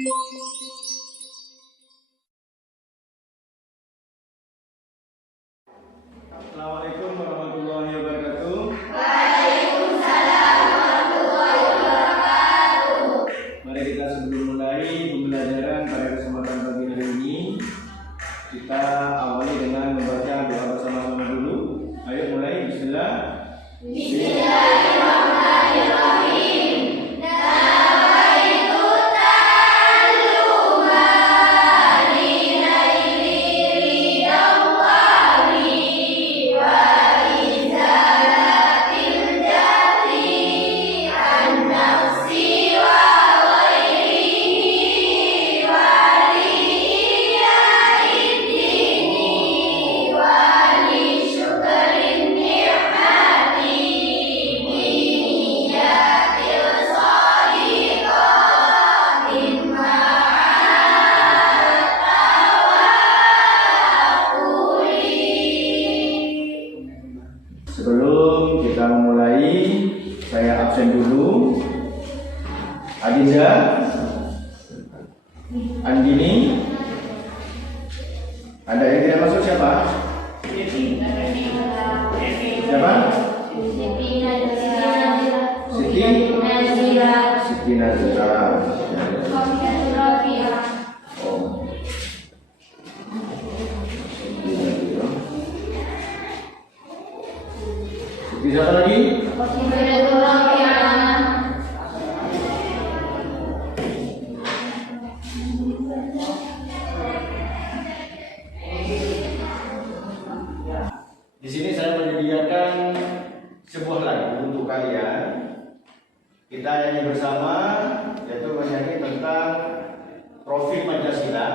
Assalamualaikum warahmatullahi wabarakatuh. Waalaikumsalam warahmatullahi wabarakatuh. Mari kita sebelum mulai pembelajaran pada kesempatan pagi hari ini, kita awali dengan membaca doa bersama-sama dulu. Ayo mulai, bismillah. Bismillahirrahmanirrahim. Nawaitu ta'alluma li naili ridallahi wa izalatil jahli an nafsi wa ghairihi wa li'ihya'id dini wa li syukrin ni'mati bi niyatil shadiqatin ma'at tawakkuli. Sebelum kita memulai, saya absen dulu. Adinda, Andini, ada yang tidak masuk siapa? Siapa? Siti Nazira. Oh. Siti Nazira. Siti siapa lagi? Di sini saya menyediakan sebuah lagu untuk kalian. Kita nyanyi bersama, yaitu menyanyi tentang profil Pancasila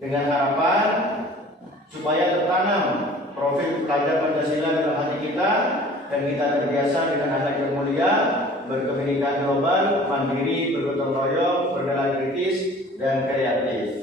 dengan harapan supaya tertanam profil pelajar Pancasila dalam hati kita dan kita terbiasa dengan akhlak yang mulia, berkebinekaan global, mandiri, bergotong royong, bernalar kritis dan kreatif.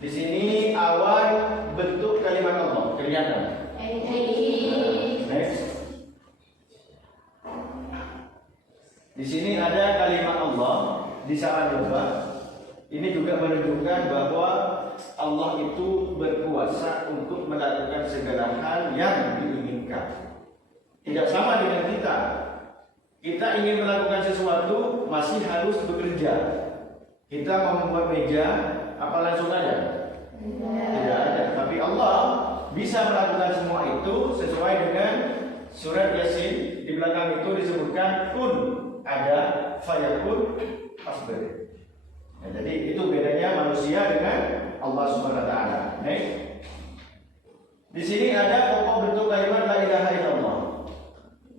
Di sini awan bentuk kalimat Allah kelihatan. Next. Di sini ada kalimat Allah di saat doa. Ini juga menunjukkan bahwa Allah itu berkuasa untuk melakukan segala hal yang diinginkan. Tidak sama dengan kita. Kita ingin melakukan sesuatu masih harus bekerja. Kita mau membuat meja, apa langsung aja? Tidak ada. Tapi Allah bisa melakukan semua itu sesuai dengan surat Yasin di belakang itu disebutkan kun ada, fayakun fasbir. Ya, jadi itu bedanya manusia dengan Allah Subhanahu wa taala. Di sini ada pokok bentuk kalimat la ilaha illallah.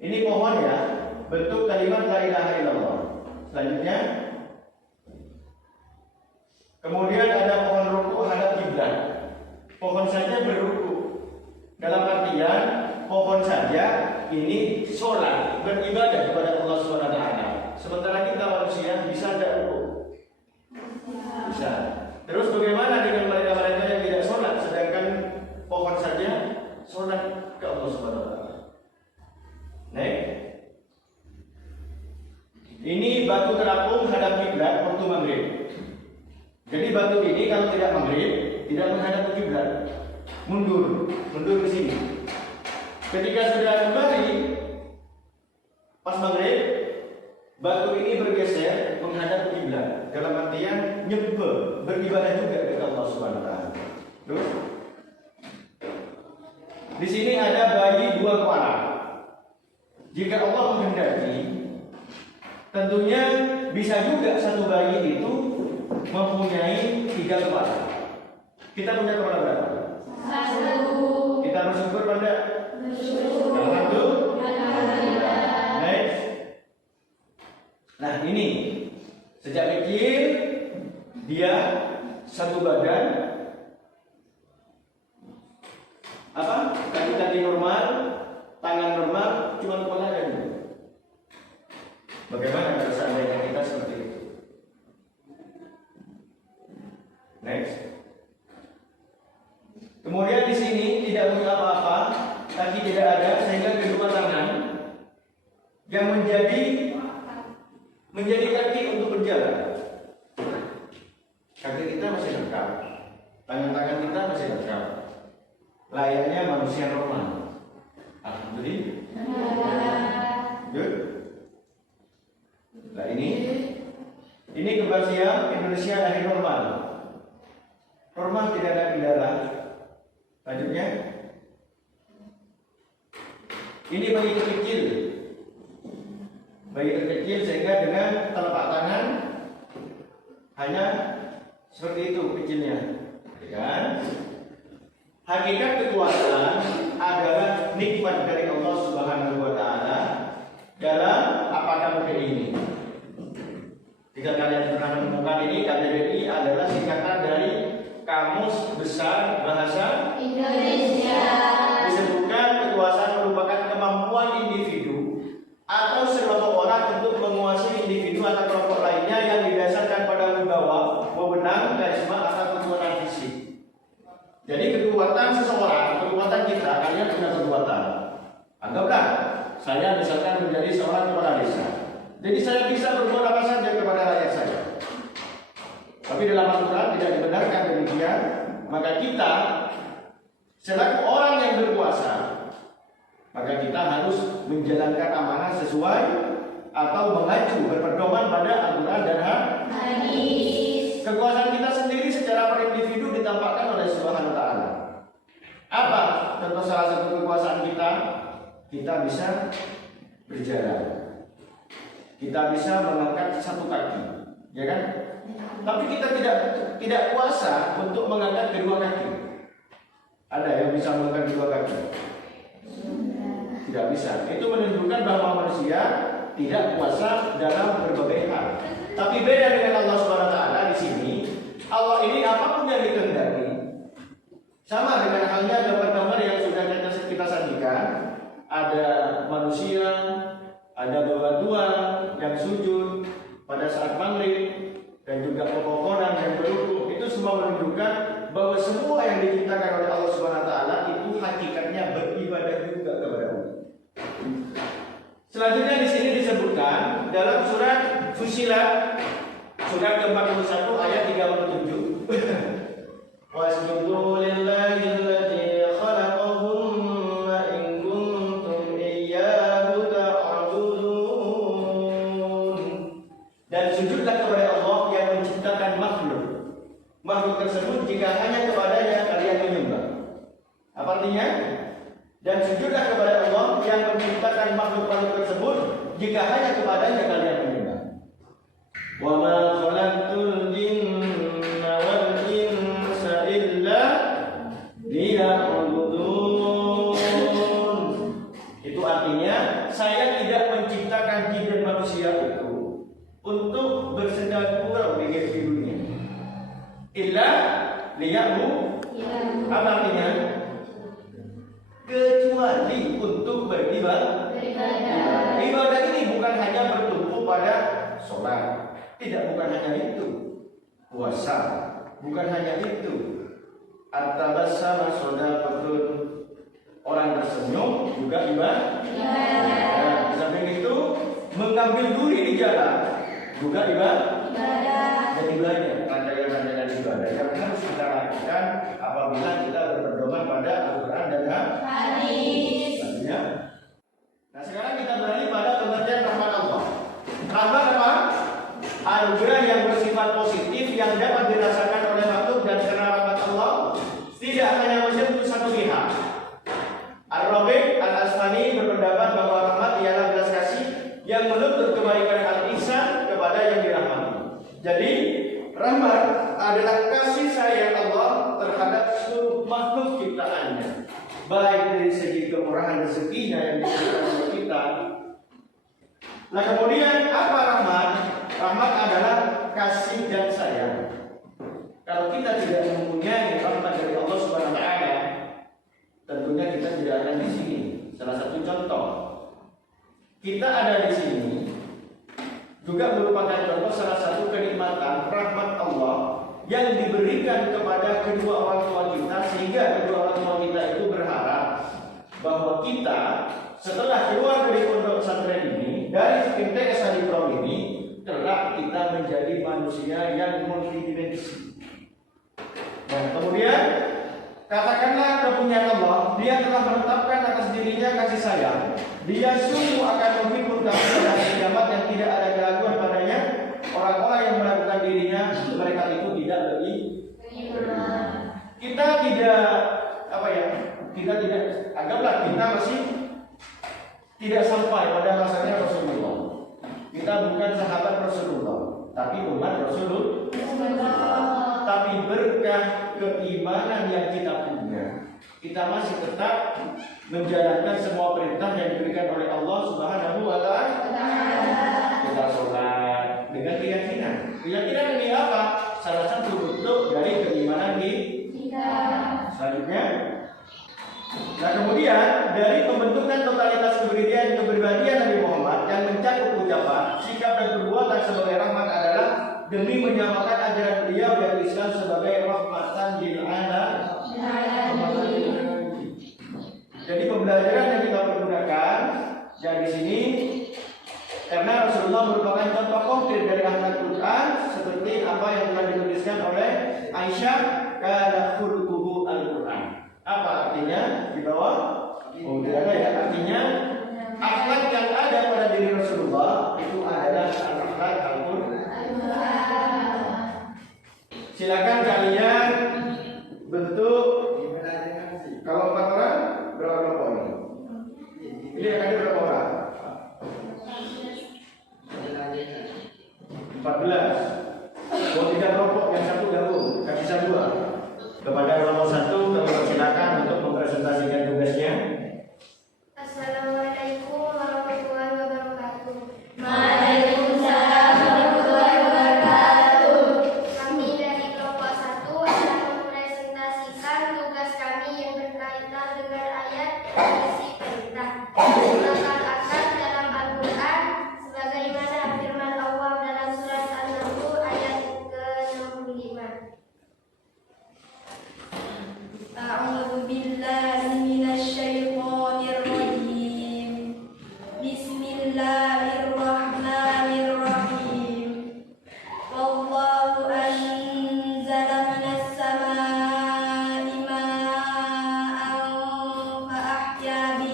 Ini pohon ya, bentuk kalimat la ilaha illallah. Selanjutnya kemudian ada pohon ruku hadap kiblat. Pohon saja berruku. Dalam artian pohon saja ini sholat, beribadah kepada Allah Subhanahu wa taala. Sementara kita manusia bisa tidak ruku? Bisa. Terus bagaimana dengan mereka-mereka yang tidak sholat sedangkan pohon saja sholat ke Allah Subhanahu wa taala? Ini batu terapung hadap kiblat waktu maghrib. Jadi batu ini kalau tidak maghrib tidak menghadap ke kiblat, mundur ke sini. Ketika sudah kembali pas maghrib, batu ini bergeser menghadap kiblat. Dalam artian nyembah, beribadah juga kepada Allah Subhanahu wa taala. Terus di sini ada bayi dua kepala. Jika Allah menghendaki, tentunya bisa juga satu bayi itu mempunyai tiga kepala. Kita punya kepala berapa? Satu. Kita bersyukur pada Alhamdulillah. Next. Nah ini sejak kecil dia satu badan, kaki normal, tangan normal, cuma kepala aja. Bagaimana kalau seandainya kita seperti itu? Next. Kemudian di sini tidak punya apa-apa, kaki tidak ada, sehingga kedua tangan yang menjadi kaki untuk berjalan. Kaki kita masih lengkap, tangan-tangan kita masih lengkap, layaknya manusia normal. Alhamdulillah. Good. Nah ini kembar siam Indonesia lahir normal. Normal, tidak ada kendala. Lanjutnya, ini bayi terkecil sehingga dengan telapak tangan hanya seperti itu kecilnya, kan? Hakikat kekuasaan adalah nikmat dari Allah Subhanahu wa taala dalam apa kamu ini. Jika kalian pernah menemukan ini, KBBI adalah singkatan dari Kamus Besar Bahasa Indonesia. Disebutkan kekuasaan merupakan kemampuan individu atau sekelompok orang untuk menguasai individu atau kelompok lainnya yang didasarkan pada wibawa, wewenang, karisma atau kekuatan fisik. Jadi kekuatan seseorang, kekuatan kita, kalian punya kekuatan. Anggaplah saya misalkan menjadi seorang kepala desa. Jadi saya bisa berbuat apa saja kepada rakyat saya. Tapi dalam Al-Quran tidak dibenarkan demikian. Maka kita selaku orang yang berkuasa, maka kita harus menjalankan amanah sesuai atau mengacu berpedoman pada Al-Quran dan hadis. Kekuasaan kita sendiri secara per individu ditampakkan oleh Subhanahu wa taala. Apa contoh salah satu kekuasaan kita? Kita bisa berjalan. Kita bisa mengangkat satu kaki, ya kan? Tapi kita tidak kuasa untuk mengangkat kedua kaki. Ada yang bisa mengangkat kedua kaki? Tidak bisa. Itu menunjukkan bahwa manusia tidak kuasa dalam berbagai hal. Tapi beda dengan Allah Subhanahu wa taala di sini. Allah ini apapun yang dikehendaki. Sama dengan halnya gambar-gambar yang sudah kita sajikan. Ada manusia, ada bebatuan yang sujud pada saat maghrib, dan juga pepohonan yang berruku. Itu semua menunjukkan bahwa semua yang diciptakan oleh Allah Subhanahu wa taala itu hakikatnya beribadah juga kepada Allah. Selanjutnya di sini disebutkan dalam surat Fussilat surat ke-41 ayat 37. Wasjudu lillahi alladzi khalaqahum wa in kuntum iyyahu ta'budun. Dan sujudlah kepada Allah yang menciptakan makhluk. Makhluk tersebut jika hanya kepadanya kalian menyembah. Apa artinya? Dan sujudlah kepada Allah yang menciptakan menciptakan makhluk-makhluk tersebut jika hanya kepadanya kalian menyembah. Wa ma khalaqtul jinna wal insa illa liya'budun. Itu artinya saya tidak menciptakan jin dan manusia itu untuk bersenda gurau di dunia. Illa liya'budun. Apa artinya? Kecuali untuk beribadah. Ibadah ini bukan hanya bertumpu pada sholat, bukan hanya itu. Puasa, bukan hanya itu. At-tabassama shadaqatun, orang tersenyum juga ibadah. Di samping itu mengambil duri di jalan juga ibadah. Jadi banyak rangkaian-rangkaian ibadah yang harus kita lakukan apabila kita berpedoman pada Al-Quran dan hadis. Nah, sekarang kita beralih pada pengertian rahmat Allah. Rahmat apa? Anugerah yang bersifat positif yang dapat dirasakan oleh makhluk, dan karena rahmat Allah tidak hanya menyentuh satu pihak. Ar-Rabi' Al-Asfani berpendapat bahwa rahmat ialah belas kasih yang menuntut kebaikan al-ihsan kepada yang dirahmati. Jadi rahmat adalah kasih sayang Allah terhadap seluruh makhluk ciptaannya, baik dari segi kemurahan rezekinya yang diberikan oleh kita. Nah, kemudian apa rahmat? Rahmat adalah kasih dan sayang. Kalau kita tidak mempunyai rahmat dari Allah Subhanahu wa taala, tentunya kita tidak akan di sini. Salah satu contoh, kita ada di sini juga merupakan contoh salah satu kenikmatan rahmat Allah yang diberikan kepada kedua orang tua kita, sehingga kedua orang tua kita itu berharap bahwa kita setelah keluar dari pondok pesantren ini, dari MTS Hadi Prom ini, kelak kita menjadi manusia yang multidimensi. Nah, kemudian katakanlah kepunyaan Allah, Dia telah menetapkan atas dirinya kasih sayang. Dia sungguh akan menghibur kami pada hari kiamat yang tidak ada keraguan padanya. Orang-orang yang melakukan dirinya, mereka itu tidak lebih. Kita tidak kita tidak anggaplah kita masih tidak sampai pada masanya Rasulullah. Kita bukan sahabat Rasulullah, tapi umat Rasulullah. Tapi berkah keimanan yang kita punya, kita masih tetap menjalankan semua perintah yang diberikan oleh Allah Subhanahu wa taala. Kita sholat dengan keyakinan. Keyakinan ini apa? Salah satu bentuk dari keimanan kita. Selanjutnya, nah kemudian dari pembentukan totalitas kepribadian Nabi Muhammad yang mencakup ucapan, sikap dan perbuatan sebagai rahmat adalah demi menyamakan ajaran beliau dan Islam sebagai rahmatan lil alamin. Jadi pembelajaran yang kita pergunakan dari sini, karena Rasulullah merupakan contoh konkret dari akhlak Quran, seperti apa yang telah dituliskan oleh Aisyah, kana khuluquhu al-Quran. Apa artinya di bawah? Oh, tidak ada ya. Artinya akhlak yang ada pada diri Rasulullah itu adalah akhlak Al-Quran. Silakan kalian bentuk, kalau 4 orang berapa poin? Ini akan ada berapa orang? 14. Kalau 3 kelompok, yang satu gabung, kan bisa 2. Kepada kelompok 1 kami persilakan untuk mempresentasikan tugasnya. Assalamualaikum warahmatullahi wabarakatuh. Waalaikumsalam warahmatullahi wabarakatuh. Kami dari kelompok 1 akan mempresentasikan tugas kami yang berkaitan dengan ayat berisi perintah. Akan dalam Al-Quran sebagaimana firman Allah dalam surat An-Nahl ayat ke-65. A'udzu billahi minasy syaithanir rajim. Bismillahirrahmanirrahim. Wallahu anzala minas samaa'i maa'an fa ahya bihi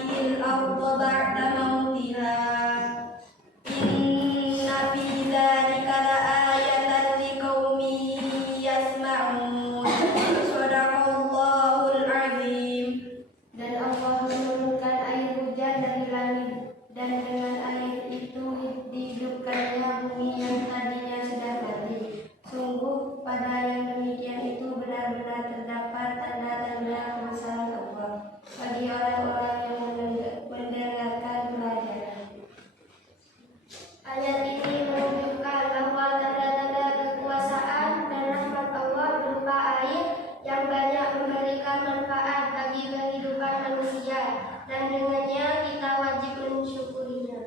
dan dengannya kita wajib mensyukurinya.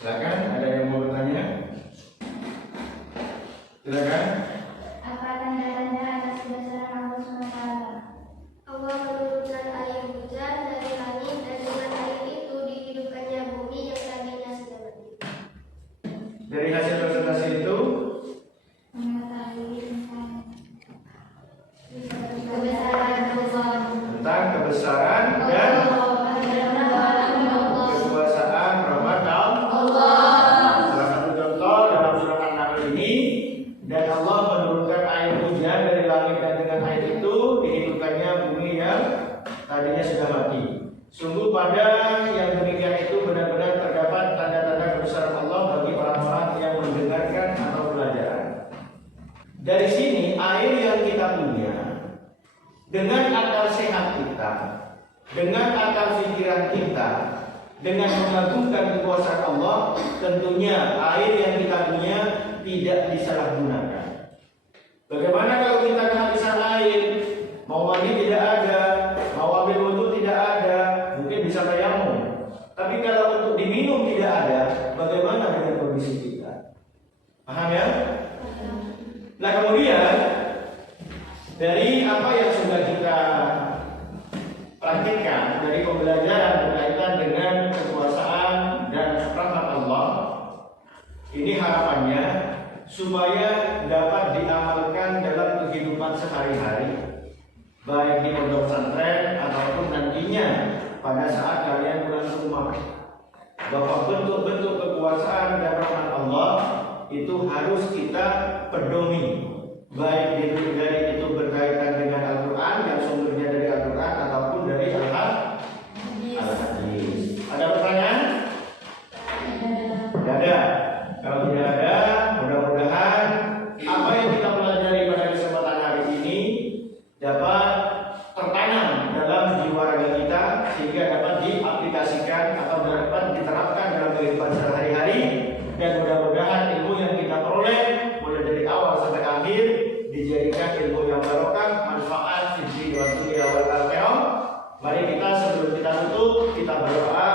Silakan, ada yang mau bertanya? Silakan. Apa tanda-tanda atas kebesaran Allah SWT? Allah menurunkan air hujan dari langit dan dengan air itu dihidupkannya bumi yang tadinya sudah mati. Dari hasil presentasi itu Mengetahui tentang Kebesaran Allah. tentang kebesaran dan kekuasaan rahmat Allah. Salah satu contoh dalam surat An-Nahl ini, dan Allah menurunkan air hujan dari langit dan dengan air itu dihidupkannya bumi yang tadinya sudah mati. Sungguh pada yang demikian itu benar-benar terdapat tanda-tanda kebesaran Allah bagi orang-orang yang mendengarkan atau belajar. Dari sini air yang kita punya, dengan akal sehat kita, dengan akal pikiran kita, dengan mengagungkan kekuasaan Allah, tentunya air yang kita punya tidak disalahgunakan. Bagaimana kalau kita kehabisan air, mau mandi tidak ada, mau ambil wudhu tidak ada, mungkin bisa tayamum. Tapi kalau untuk diminum tidak ada, bagaimana dengan kondisi kita? Paham ya? Nah kemudian dari apa yang sudah kita praktikkan dari pembelajaran berkaitan dengan kekuasaan dan rahmat Allah, ini harapannya supaya dapat diamalkan dalam kehidupan sehari-hari, baik di pondok pesantren ataupun nantinya pada saat kalian pulang ke rumah, bahwa bentuk-bentuk kekuasaan dan rahmat Allah itu harus kita pedomi, baik dari itu berkaitan dengan Al-Quran yang sumbernya dari Al-Quran ataupun dari Al-Hadis. Ada pertanyaan? Tidak ada. Kalau tidak ada, mudah-mudahan apa yang kita pelajari pada kesempatan hari ini dapat tertanam dalam jiwa raga kita sehingga dapat diaplikasikan atau dapat diterapkan dalam kehidupan sehari-hari, dan mudah-mudahan ilmu yang kita peroleh mulai dari awal sampai akhir dijadikan ilmu yang barokah, manfaat di dunia wal akhirah. Mari kita sebelum kita tutup kita berdoa.